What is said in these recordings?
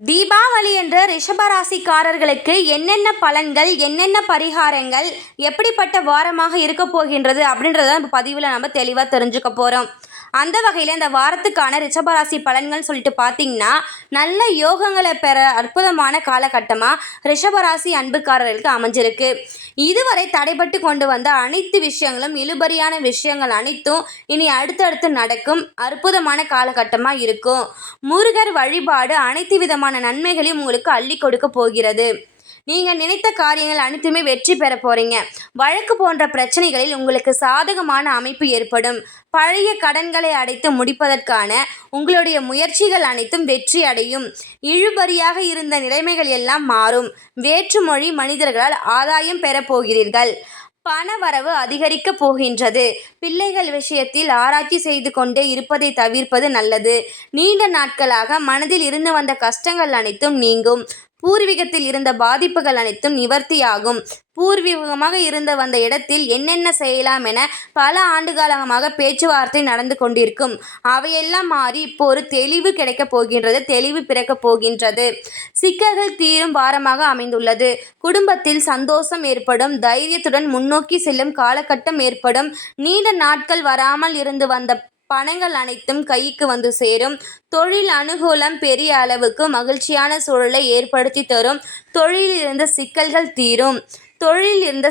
தீபாவளி என்ற ரிஷபராசிக்காரர்களுக்கு என்னென்ன பலன்கள், என்னென்ன பரிகாரங்கள், எப்படிப்பட்ட வாரமாக இருக்க போகின்றது அப்படின்றத நம்ம பதிவில் நம்ம தெளிவாக தெரிஞ்சுக்க போகிறோம். அந்த வகையில் இந்த வாரத்துக்கான ரிஷபராசி பலன்கள் சொல்லிட்டு பார்த்தீங்கன்னா, நல்ல யோகங்களை பெற அற்புதமான காலகட்டமாக ரிஷபராசி அன்புக்காரர்களுக்கு அமைஞ்சிருக்கு. இதுவரை தடைபட்டு கொண்டு வந்த அனைத்து விஷயங்களும், இழுபறியான விஷயங்கள் அனைத்தும் இனி அடுத்தடுத்து நடக்கும் அற்புதமான காலகட்டமாக இருக்கும். முருகர் வழிபாடு அனைத்து விதமான நன்மைகளையும் உங்களுக்கு அள்ளி கொடுக்க போகிறது. நீங்கள் நினைத்த காரியங்கள் அனைத்துமே வெற்றி பெற போறீங்க. வழக்கு போன்ற பிரச்சனைகளில் உங்களுக்கு சாதகமான அமைப்பு ஏற்படும். பழைய கடன்களை அடைத்து முடிப்பதற்கான உங்களுடைய முயற்சிகள் அனைத்தும் வெற்றி அடையும். இழுபறியாக இருந்த நிலைமைகள் எல்லாம் மாறும். வேற்றுமொழி மனிதர்களால் ஆதாயம் பெற போகிறீர்கள். பணவரவு அதிகரிக்க போகின்றது. பிள்ளைகள் விஷயத்தில் ஆராய்ச்சி செய்து கொண்டே இருப்பதை தவிர்ப்பது நல்லது. நீண்ட நாட்களாக மனதில் இருந்து வந்த கஷ்டங்கள் அனைத்தும் நீங்கும். பூர்வீகத்தில் இருந்த பாதிப்புகள் அனைத்தும் நிவர்த்தியாகும். பூர்வீகமாக இருந்து வந்த இடத்தில் என்னென்ன செய்யலாம் என பல ஆண்டுகாலமாக பேச்சுவார்த்தை நடந்து கொண்டிருக்கும். அவையெல்லாம் மாறி இப்போ ஒரு தெளிவு கிடைக்கப் போகின்றது. தெளிவு பிறக்கப் போகின்றது. சிக்கல்கள் தீரும் வாரமாக அமைந்துள்ளது. குடும்பத்தில் சந்தோஷம் ஏற்படும். தைரியத்துடன் முன்னோக்கி செல்லும் காலகட்டம் ஏற்படும். நீண்ட நாட்கள் வராமல் இருந்து வந்த பணங்கள் அனைத்தும் கைக்கு வந்து சேரும். தொழில் அனுகூலம் பெரிய அளவுக்கு மகிழ்ச்சியான சூழலை ஏற்படுத்தி தரும். தொழிலில் இருந்த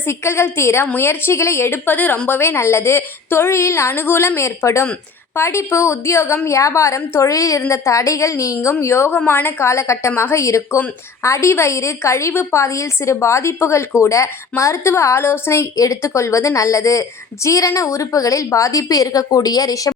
சிக்கல்கள் தீர முயற்சிகளை எடுப்பது ரொம்பவே நல்லது. தொழிலில் அனுகூலம் ஏற்படும். படிப்பு, உத்தியோகம், வியாபாரம், தொழிலில் இருந்த தடைகள் நீங்கும் யோகமான காலகட்டமாக இருக்கும். அடிவயிறு, கழிவு பாதையில் சிறு பாதிப்புகள் கூட மருத்துவ ஆலோசனை எடுத்துக்கொள்வது நல்லது. ஜீரண உறுப்புகளில் பாதிப்பு இருக்கக்கூடிய ரிஷப